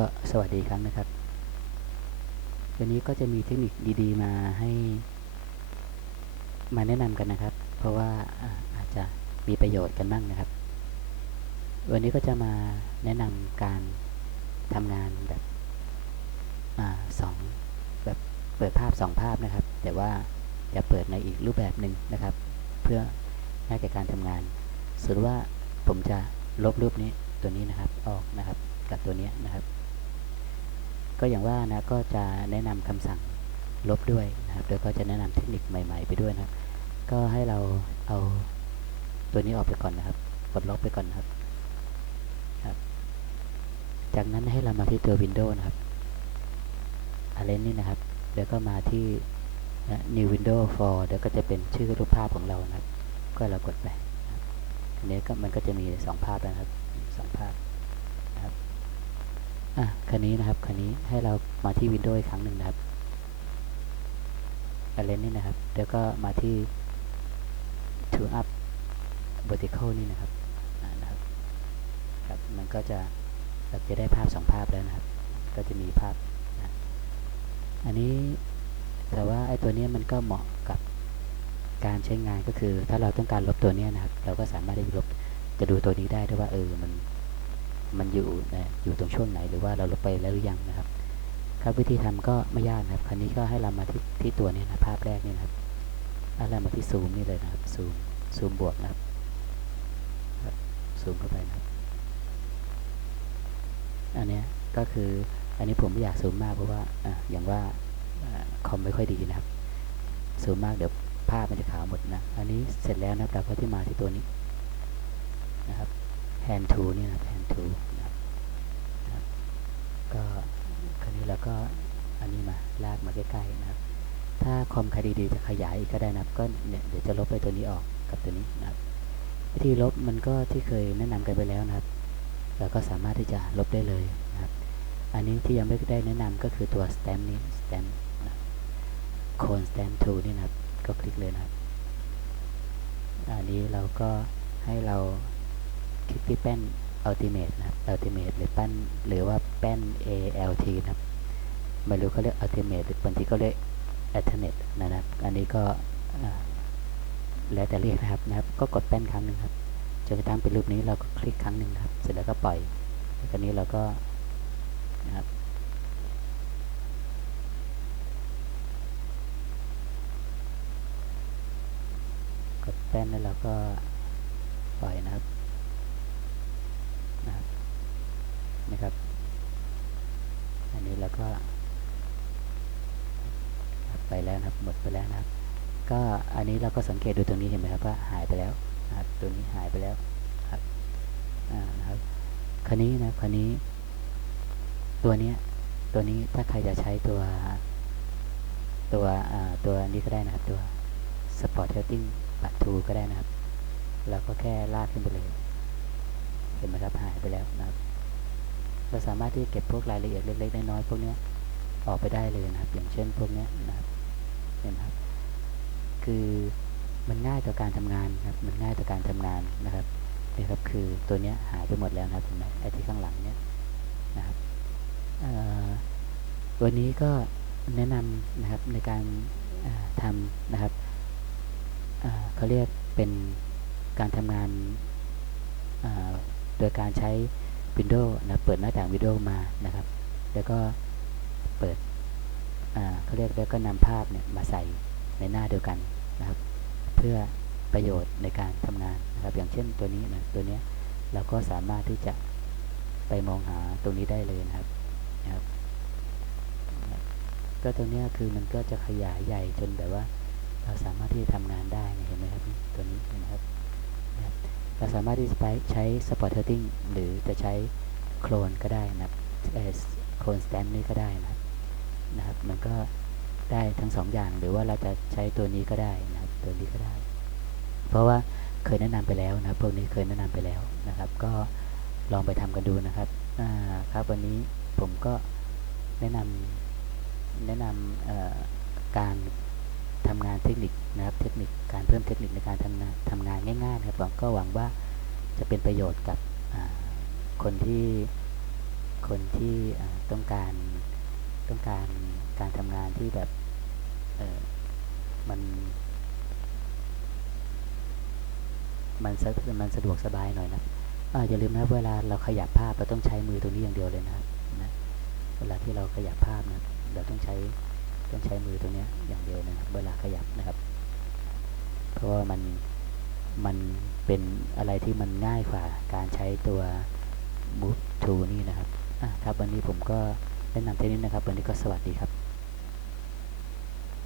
ก็สวัสดีครั้งนะครับ วันนี้ก็จะมีเทคนิคดีๆ มาให้มาแนะนำกันนะครับ เพราะว่าอาจจะมีประโยชน์กันบ้างนะครับ วันนี้ก็จะมาแนะนำการทำงานแบบอสองแบบเปิดภาพสองภาพนะครับ แต่ว่าจะเปิดในอีกรูปแบบหนึ่งนะครับ เพื่อง่ายแก่การทำงานสมมติว่าผมจะลบรูปนี้ตัวนี้นะครับออกนะครับ กับตัวนี้นะครับ ก็อย่างว่านะก็จะแนะนำคำสั่งลบด้วยนะครับแล้วก็จะแนะนำเทคนิคใหม่ ๆ ไปด้วยนะครับ ก็ให้เราเอาตัวนี้ออกไปก่อนนะครับ กดลบไปก่อนนะครับครับ จากนั้นให้เรามาที่ตัว Windows นะครับ Arrange นี่นะครับ แล้วก็มาที่นะ New Window for เดี๋ยวก็จะเป็นชื่อรูปภาพของเรานะครับ ก็เรากดไปนะครับอันนี้ก็มันก็จะมีสองภาพนะครับสองภาพ อะคันนี้นะครับคันนี้ให้เรามาที่ Windows อีกครั้งหนึ่งนะครับ Arrange นี่นะครับแล้วก็มาที่ To Up Vertical นี่นะครับนะครับครับ มันก็จะเราจะได้ภาพสองภาพแล้วนะครับ ก็จะมีภาพนะอันนี้แต่ว่าไอ้ตัวนี้มันก็เหมาะกับการใช้งานก็คือ ถ้าเราต้องการลบตัวนี้นะครับ เราก็สามารถที่จะลบจะดูตัวนี้ได้ด้วยว่าเออมัน มันอยู่นะอยู่ตรงช่วงไหนหรือว่าเราลบไปแล้วหรือยังนะครับ ครับวิธีทำก็ไม่ยากนะครับ คราวนี้ก็ให้เรามาที่ที่ตัวนี้นะภาพแรกนี่นะครับให้เรามาที่ซูมนี่เลยนะครับซูมซูมบวกนะครับซูมเข้าไปนะครับอันเนี้ยก็คืออันนี้ผมไม่อยากซูมมากเพราะว่าออย่างว่าอ่าคอมไม่ค่อยดีนะครับซูมมากเดี๋ยวภาพมันจะขาวหมดนะ อันนี้เสร็จแล้วนะครับเราก็ที่มาที่ตัวนี้นะครับ hand tool นี่นะครับ hand tool นะนะก็คราวนี้เราก็อันนี้มาลากมาใกล้ๆนะครับ ถ้าคอมใครดีจะขยายอีกก็ได้นะครับ ก็เนี่ยเดี๋ยวจะลบไปตัวนี้ออกกับตัวนี้นะครับวิธีลบมันก็ที่เคยแนะนำกันไปแล้วนะครับ เราก็สามารถที่จะลบได้เลยนะครับ อันนี้ที่ยังไม่ได้แนะนำก็คือตัว stamp นี้ stamp นะครับ cone stamp tool นี่นะครับ ก็คลิกเลยนะครับ อันนี้เราก็ให้เราคลิกที่แป้น ultimate นะครับ ultimate หรือแป้นหรือว่าแป้น alt นะครับไม่รู้เขาเรียก ultimate หรือบางทีก็เรียก alternate นะครับ อันนี้ก็แล้วแต่เรียกนะครับนะครับ ก็กดแป้นครั้งหนึ่งครับจนกระทั่งเป็นรูปนี้เราก็คลิกครั้งหนึ่งครับ เสร็จแล้วก็ปล่อยแล้วนี้เราก็นะครับกดแป้นแล้วเราก็ปล่อยนะครับนะครับ อันนี้เราก็ ไปแล้วนะครับ หมดไปแล้วนะครับ ก็อันนี้เราก็สังเกตดูตรงนี้เห็นไหมครับว่าหายไปแล้วนะครับตัวนี้หายไปแล้วครับอ่านะครับคันนี้นะคันนี้ ตัวเนี้ยตัวนี้ถ้าใครจะใช้ตัวตัวอ่าตัวนี้ก็ได้นะครับตัว Sport Heating ปัดทูก็ได้นะครับ เราก็แค่ลากขึ้นไปเลย เห็นไหมครับหายไปแล้วนะครับ เราสามารถที่จะเก็บพวกรายละเอียดเล็กๆน้อยๆพวกเนี้ยออกไปได้เลยนะครับ อย่างเช่นพวกเนี้ยนะครับเห็นไหมครับ คือมันง่ายต่อการทำงานครับ มันง่ายต่อการทำงานนะครับนี่ครับคือตัวเนี้ยหายไปหมดแล้วนะครับเห็นไหมไอ้ที่ข้างหลังเนี้ยนะครับวันนี้ก็แนะนำนะครับในการอ่าทำนะครับเขาเรียกเป็นการทำงานโดยการใช้ Windows นะเปิดหน้าต่าง Windows มานะครับ แล้วก็เปิดอ่าเขาเรียกแล้วก็นำภาพเนี่ยมาใส่ในหน้าเดียวกันนะครับ เพื่อประโยชน์ในการทำงานนะครับ อย่างเช่นตัวนี้นะตัวเนี้ยเราก็สามารถที่จะไปมองหาตรงนี้ได้เลยนะครับนะครับ ก็ตัวเนี้ยคือมันก็จะขยายใหญ่จนแบบว่า เราสามารถที่จะท เราสามารถที่จะใช้ Spot Heating หรือจะใช้โคลนก็ได้นะครับโคลนสแตมนี่ก็ได้นะครับนะครับ มันก็ได้ทั้งสองอย่างหรือว่าเราจะใช้ตัวนี้ก็ได้นะครับ ตัวนี้ก็ได้ เพราะว่าเคยแนะนำไปแล้วนะครับพวกนี้เคยแนะนำไปแล้วนะครับ ก็ลองไปทำกันดูนะครับครับวันนี้ผมก็แนะนำแนะนำการทำงานเทคนิคนะครับ เทคนิคการเพิ่มเทคนิคในการทำงานทำ งานง่ายๆนะครับก็หวังว่าจะเป็นประโยชน์กับคนที่คนที่ต้องการต้องการการทำงานที่แบบมันมันสะมันสะดวกสบายหน่อยนะออย่าลืมนะเวลาเราขยับภาพเราต้องใช้มือตรงนี้อย่างเดียวเลยนะนะเวลาที่เราขยับภาพนะเราต้องใช้ต้องใช้มือตรงนี้อย่างเดียวนะครับ เวลาขยับนะครับ เพราะว่ามัน มันเป็นอะไรที่มันง่ายกว่าการใช้ตัว move to นี่นะครับครับวันนี้ผมก็แนะนำเท่านี้นะครับ วันนี้ก็สวัสดีครับ